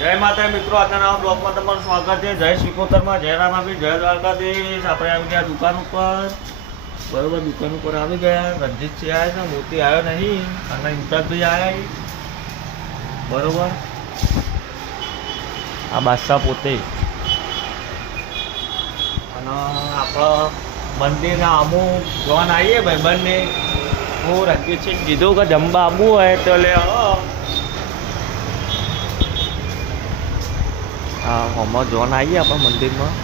જય માતા મિત્રો, આજના નવા બ્લોગમાં તમારું સ્વાગત છે. જય શિકોતરમાં, જય રામાભી, જય દ્વારકાધીશ. આપણે આવી ગયા દુકાન ઉપર. બરોબર, દુકાન ઉપર આવી ગયા. રણજીતસિંહ આવ્યા છે, મોતી આવ્યો નહીં અને ઇમ્તિયાઝભાઈ આવ્યા. બરોબર, આ બાદશાહ પોતે અને આપણા મંદિરના અમુક જોન આવીએ ભાઈબંધને. હું રણજીતસિંહ કીધું કે જમવા આવવું હોય તો લે. હા, હમણાં જોન આવીએ આપણા મંદિરમાં.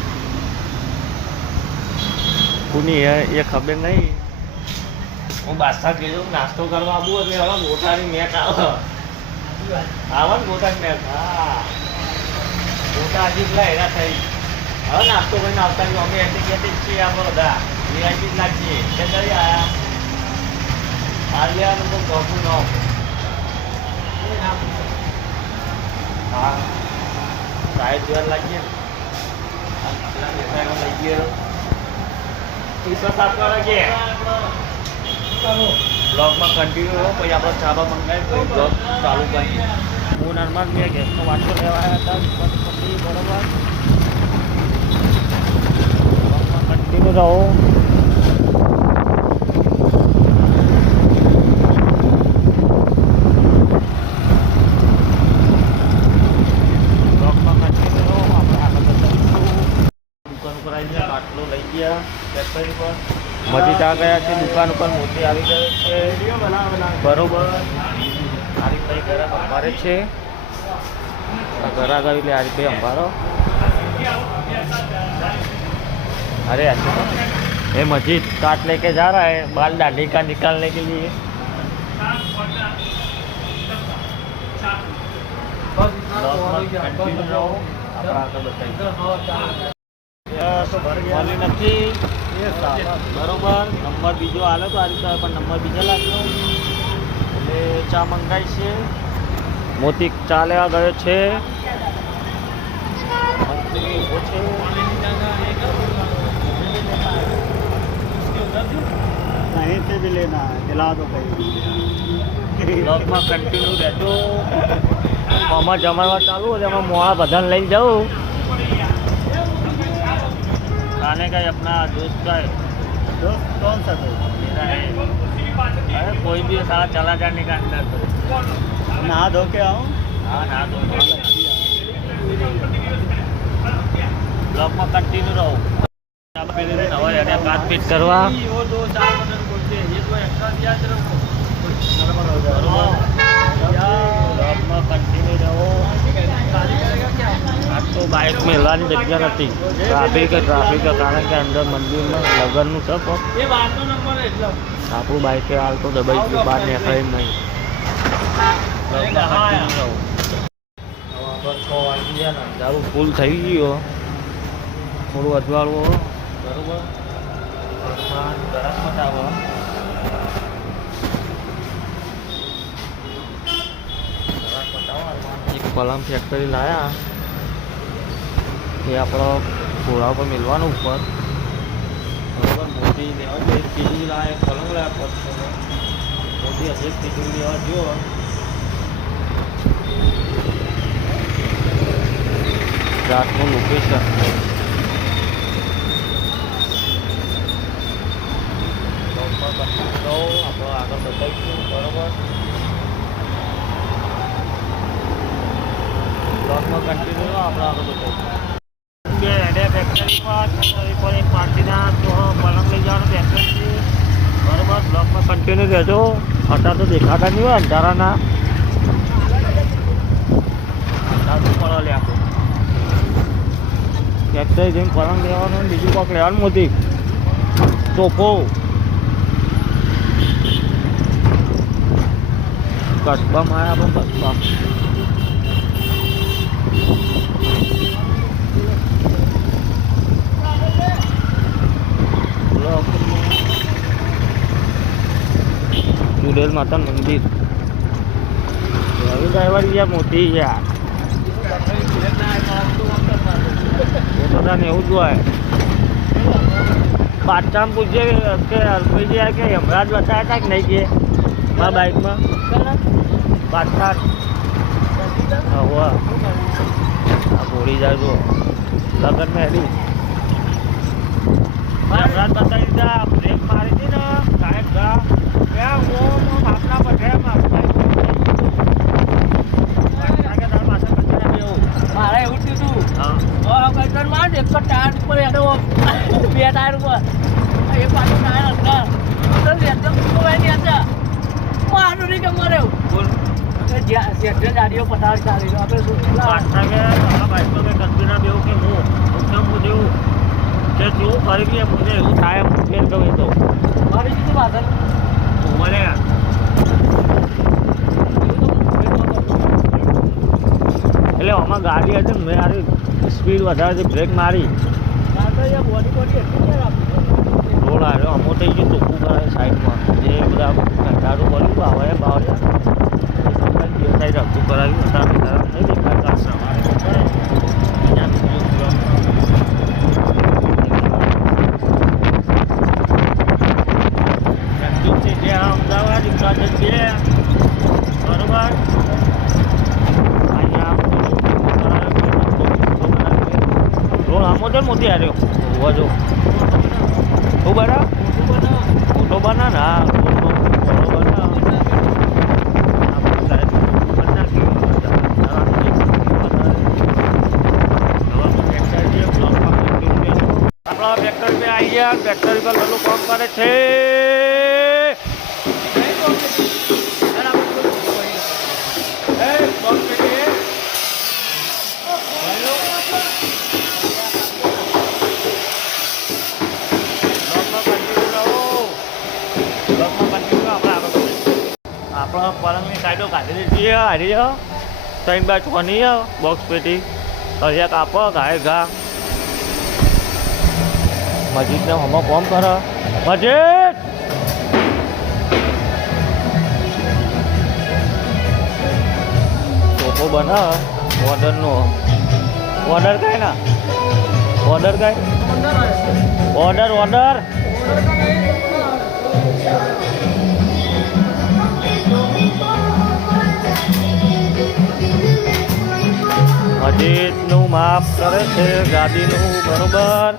કોની એ ખબર નહીં. હું બાદશાહ કીધું નાસ્તો કરવા આવું એટલે હવે ગોટાની મેચ આવે ને ગોટાની મેચ. હા, ગોટા હજી પેલા હેરા થઈ. હવે નાસ્તો કરીને આવતા રહ્યું. અમે એટીકેટી જ છીએ આપણે બધા. વીઆઈપી જ લાગીએ. કે કઈ આવ્યા આલિયાનું તો ગોપું ન. હા, સાહેબ જેવા લાગીએ ને લઈ ગયો. પૈસા સાફ કરે બ્લોગમાં કન્ટિન્યુ. પછી આપણે ચાબા મંગાવી પછી બ્લોગ ચાલુ કરીએ. હું નર્મદ મેં ગેસનો વાટકો લેવા આવ્યા હતા. બરોબર, બ્લોગમાં કન્ટિન્યુ રહો. બાટલો લઈ ગયા ફેક્ટરી પર. મજીદ આ ગયા છે દુકાન ઉપર. મોતી આવી ગયો છે. બરોબર, આ રીતે ઘરાક અંબારે છે. ઘરાક આવી એટલે આ રીતે અંબારો. अरे अच्छा, ये मजीद काट लेके जा रहा है. बाल दाढ़ी का निकालने के लिए. વાલી નથી. બરોબર, નંબર બીજો હાલે તો આ રીતે, પણ નંબર બીજા લાગતો એટલે ચા મંગાવી છે. મોતી ચા લેવા ગયો છે. कहीं से भी लेना है, दिला दो कहीं. બ્લોગમાં કન્ટિન્યુ રહેજો. આમાં જમાડવા ચાલુ હોય એમાં મોડા બધાને લઈને જાઉં. खाने का ही अपना दोस्त का है. दोस्त कौन सा दोस्त? मेरा है. अरे कोई भी साथ चला जाने का अंदर तो. नहा धो के आऊँ. हाँ, नहा दो. ब्लॉग में कंटिन्यू रहो. हवा बात पीट करवा. कंटिन्यू रहो. आज तो बाइक में हिलानी जगह नहीं. ट्राफिक के कारण के अंदर मंदिर में लगन नु सब આપણું બાઇક હાલ તો દબાઈ ગયું. બહાર નીકળે નહીં. હવે આપણે 6 વાગી ગયા ને અંધારું ફૂલ થઈ ગયો. થોડું અજવાળું. બરોબર, ગરમ બતાવો. એક પલંગ ફેક્ટરી લાયા. એ આપણો ઘોડા ઉપર મેળવાનું ઉપર. બરોબર, મોટી લેવા જોઈએ. તિજોરી લાવે, પલંગ લાવે. મોટી હજી તિજોરી લેવા જો. રાતનું લોકેશન. આપણે આગળ બતાવીશું. બરોબર, બ્લોગમાં કન્ટિન્યુ આપણે આગળ બતાવીશું. ફેક્ટરી પર એક પાર્ટીના પલંગ લઈ જવાનું ફેક્ટરી છે. બરોબર, બ્લોગમાં કન્ટિન્યુ રહેજો. અત્યારે તો દેખાતા નહીં હોય અંધારાના. અંધારું પડો લે આપણે. ફેક્ટરી જઈને પલંગ લેવાનું, બીજું કોઈક લેવાનું. મોટી સોફો કસ્બામાં આવ્યા. આપણે કસ્બા ચુડેલ માતા મંદિર. રવિ ડ્રાઈવર ગયા મોટી યાર. એ બધાને એવું જ હોય. બાદશાહ પૂછે કે અલ્પેજી કે હમણાં જ બતાવ્યા હતા કે નહીં કે મારા બાઇકમાં બાદશાહ આ ગોળી જાય જો લગન મેં હેડી રાત બતાવી દીધા બ્રેક મારી હતી ને સાહેબ ગા ત્યાં હું બાપના પઠેમાં મારે એવું થયું હતું હા માર એક ટાયર ઉપર એનો બે ટાયર ઉપર એક પાછું ટાયર હતા મારું નહીં કે મરે બોલ ગાડીઓ પટાર ચાલી આપણે શું પાછા કે મારા બાઈકો કે કંદીના બેવું કે હું જેવું કે જેવું ફરી ગયા મને એવું થાય એમ ફેર કહું એ તો મારી કીધું પાછળ મને એટલે આમાં ગાડી હતી ને મેં આરી સ્પીડ વધારે બ્રેક મારી બોડી એટલી રોડ આવ્યો અમો થઈ ગયું ટોકું કરાવે સાઈડમાં જે બધા ઘંટાડું કર્યું બાવળે સાઈડ રખતું કરાવ્યું અત્યારે નહીં દેખાય કાશ સવારે જે અમદાવાદ ઇન્ચાર્જ છે બરોબર રોડ આમો તો મોટી હાર્યો હોવા જો શું બના ફોટો બના ને હા આપણા ફેક્ટરી પર આવી ગયા ફેક્ટરી પર લલ્લુ કામ કરે છે આપણે પલંગની સાઈડો કાઢી દીધી હારી જાઓ 3x6 બોક્સ પેટી તળિયા કાપો ઘાય ઘા મસ્જિદને હમો કોમ કરો મસ્જિદ ટોપો બનાવ ઓર્ડરનો ઓર્ડર કઈ ના ઓર્ડર કઈ ઓર્ડર મસ્જિદનું માપ કરે છે ગાદીનું બરોબર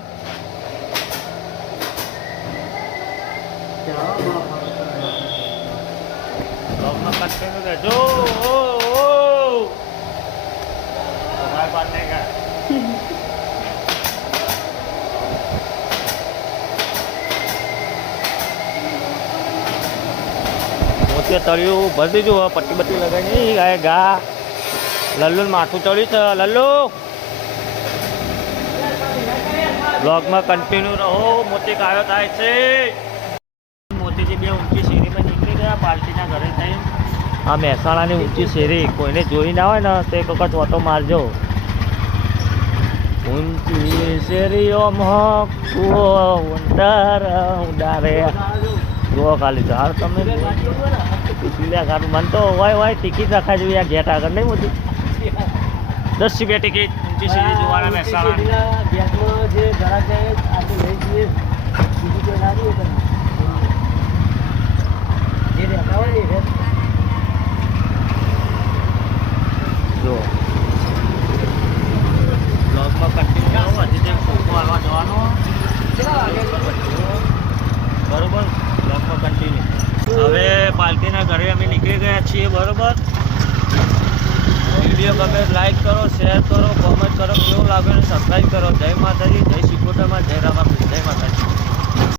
જો મોતે તળિયું ભરી દીધું પટ્ટી બટ્ટી લગાવી ગાય ગા લલ્લુનું માથું ચડ્યું છે લલ્લુ બ્લોગમાં કન્ટિન્યુ રહો મોતી કાયો થાય છે મોતીજી બે ઊંચી શેરીમાં નીકળી ગયા પાર્ટીના ઘરે થઈ આ મહેસાણાની ઊંચી શેરી કોઈને જોઈ ના હોય ને તો એક વખત ઓટો મારજો ઊંચી શેરીઓમાં કૂવો ઉડારે જુઓ ખાલી ઝાડ તમે મને તો હોય ટિકિટ રખાય જોઈએ આ ગેટ આગળ નહીં મોટી 10 રૂપિયા ટિકિટ ઊંચી શેરી જોવાના મહેસાણા ગેટમાં જે ઘરા જાય આપણે લઈ જઈએ બીજું કોઈ ના દઈએ જે રહેતા હોય ને જો બ્લોગમાં કન્ટિન્યુ આવો હજી જે ફોટો આવવા જવાનો બરોબર બ્લોગમાં કન્ટિન્યુ હવે પાલટીના ઘરે અમે નીકળી ગયા છીએ બરોબર વિડીયો ગમે લાઈક કરો શેર કરો કોમેન્ટ કરો કેવું લાગે સબસ્ક્રાઈબ કરો જય માતાજી જય શ્રી કોટામાં જય રામા જય માતા